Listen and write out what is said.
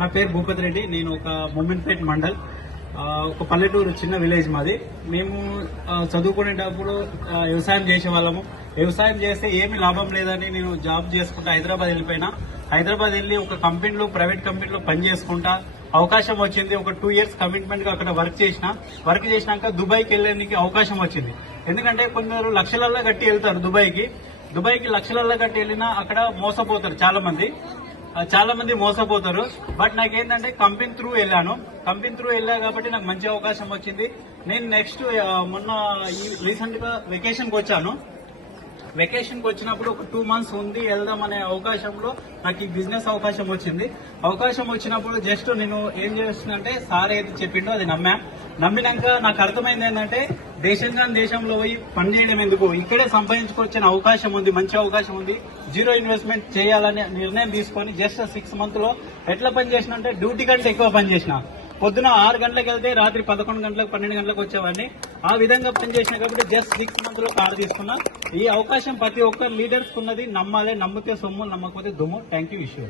నా పేరు భూపతి రెడ్డి. నేను ఒక మొమిన్పేట్ మండల్, ఒక పల్లెటూరు, చిన్న విలేజ్ మాది. మేము చదువుకునేటప్పుడు వ్యవసాయం చేసేవాళ్ళము. వ్యవసాయం చేస్తే ఏమీ లాభం లేదని నేను జాబ్ చేసుకుంటా హైదరాబాద్ వెళ్ళిపోయినా. హైదరాబాద్ వెళ్ళి ఒక కంపెనీలో, ప్రైవేట్ కంపెనీలో పని చేసుకుంటా అవకాశం వచ్చింది. ఒక 2 years కమిట్మెంట్ గా అక్కడ వర్క్ చేసినాక దుబాయ్కి వెళ్ళడానికి అవకాశం వచ్చింది. ఎందుకంటే కొందరు లక్షలల్లో కట్టి వెళ్తారు దుబాయ్కి లక్షలల్లో కట్టి వెళ్ళినా అక్కడ మోసపోతారు చాలా మంది మోసపోతారు. బట్ నాకేంటంటే కంపెనీ త్రూ వెళ్ళా కాబట్టి నాకు మంచి అవకాశం వచ్చింది. నేను నెక్స్ట్ మొన్న రీసెంట్ గా వెకేషన్ కి వచ్చినప్పుడు ఒక 2 months ఉంది వెళ్దాం అనే అవకాశంలో నాకు ఈ బిజినెస్ అవకాశం వచ్చినప్పుడు జస్ట్ నేను ఏం చేస్తున్నంటే సార్ ఏది చెప్పిండో అది నమ్మినాక నాకు అర్థమైంది ఏంటంటే దేశంలో పోయి పని చేయడం ఎందుకు, ఇక్కడే సంపాదించుకొచ్చిన మంచి అవకాశం ఉంది. 0 ఇన్వెస్ట్మెంట్ చేయాలనే నిర్ణయం తీసుకొని జస్ట్ 6 months లో ఎట్లా పని చేసిన అంటే డ్యూటీ కంటే ఎక్కువ పని చేసిన. పొద్దున 6 గంటలకు వెళ్తే రాత్రి 11 గంటలకు 12 గంటలకు వచ్చేవాడిని. ఆ విధంగా పనిచేసిన కాబట్టి జస్ట్ 6 months లో కారు తీసుకున్నా. ఈ అవకాశం ప్రతి ఒక్క లీడర్స్ ఉన్నది. నమ్మాలి, నమ్మితే సొమ్ము, నమ్మకపోతే దుమ్ము. Thank you.